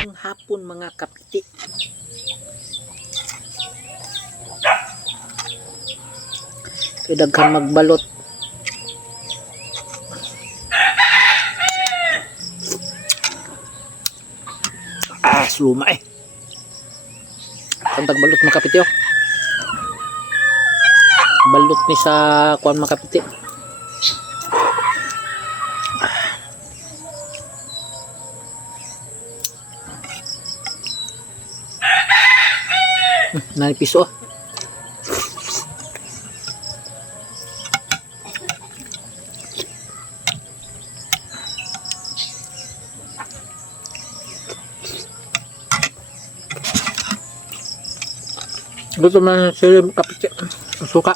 Magandang hapon mga kapiti. Kailangan magbalot. Sluma eh. Kantag balot mga kapiti oh. Balot ni sa kuan mga kapiti. Naipis oh. Gusto man sila kapit suka.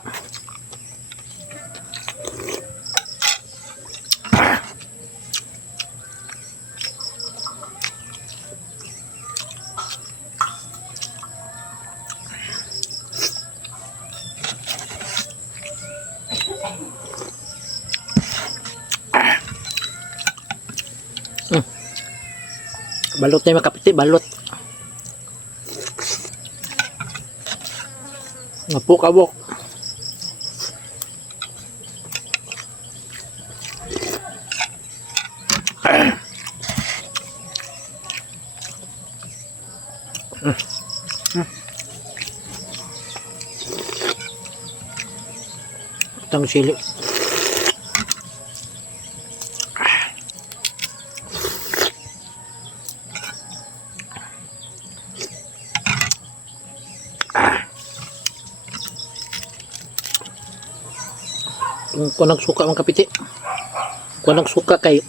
Balot na yung makapiti, balot. Napukabok. Itang sili. Kung nagsuka mga kapiti, kung nagsuka kay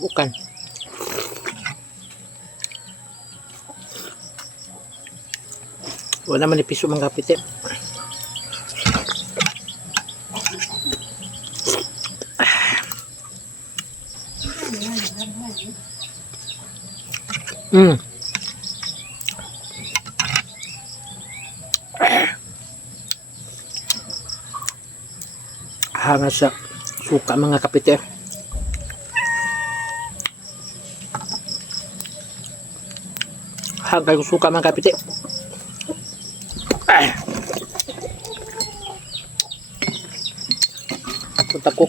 bukan. Wala man ipiso mga kapiti. Hanga sa suka mga kapiti. Hanga yung suka mga kapiti. Punta ko.